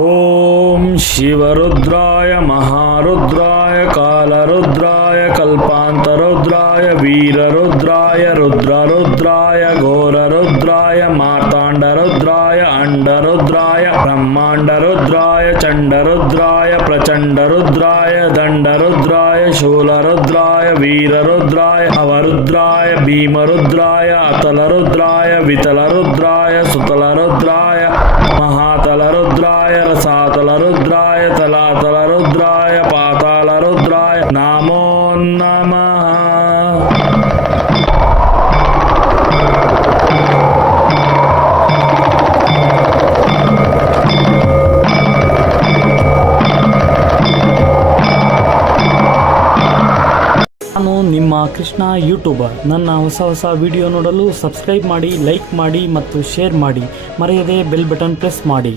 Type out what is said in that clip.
ಓಂ ಶಿವರುದ್ರಾಯ ಮಹಾರುದ್ರಾಯ ಕಾಲರುದ್ರಾಯ ಕಲ್ಪಾಂತರುದ್ರಾಯ ವೀರರುದ್ರಾಯ ರುದ್ರರುದ್ರಾಯ ಘೋರರುದ್ರಾಯ ಮಾರ್ತಾಂಡರುದ್ರಾಯ ಅಂಡರುದ್ರಾಯ ಬ್ರಹ್ಮಾಂಡರುದ್ರಾಯ ಚಂಡರುದ್ರಾಯ ಪ್ರಚಂಡರುದ್ರಾಯ ದಂಡರುದ್ರಾಯ ಶೂಲರುದ್ರಾಯ ವೀರರುದ್ರಾಯ ಅವರುದ್ರಾಯ ಭೀಮರುದ್ರಾಯ ಅತಲರುದ್ರಾಯ ವಿತಲರುದ್ರಾಯ ಸುತಲರುದ್ರಾಯ ಮಹಾತಲರುದ್ರಾಯ ರಸಾತಲರುದ್ರಾಯ ತಲಾತಲರುದ್ರಾಯ ಪಾತಾಳರುದ್ರಾಯ ನಮೋ ನಮಃ. ನಾನು ನಿಮ್ಮ ಕೃಷ್ಣ ಯೂಟ್ಯೂಬರ್. ನನ್ನ ಹೊಸ ವಿಡಿಯೋ ನೋಡಲು ಸಬ್ಸ್ಕ್ರೈಬ್ ಮಾಡಿ, ಲೈಕ್ ಮಾಡಿ ಮತ್ತು ಶೇರ್ ಮಾಡಿ. ಮರೆಯದೆ ಬೆಲ್ ಬಟನ್ ಪ್ರೆಸ್ ಮಾಡಿ.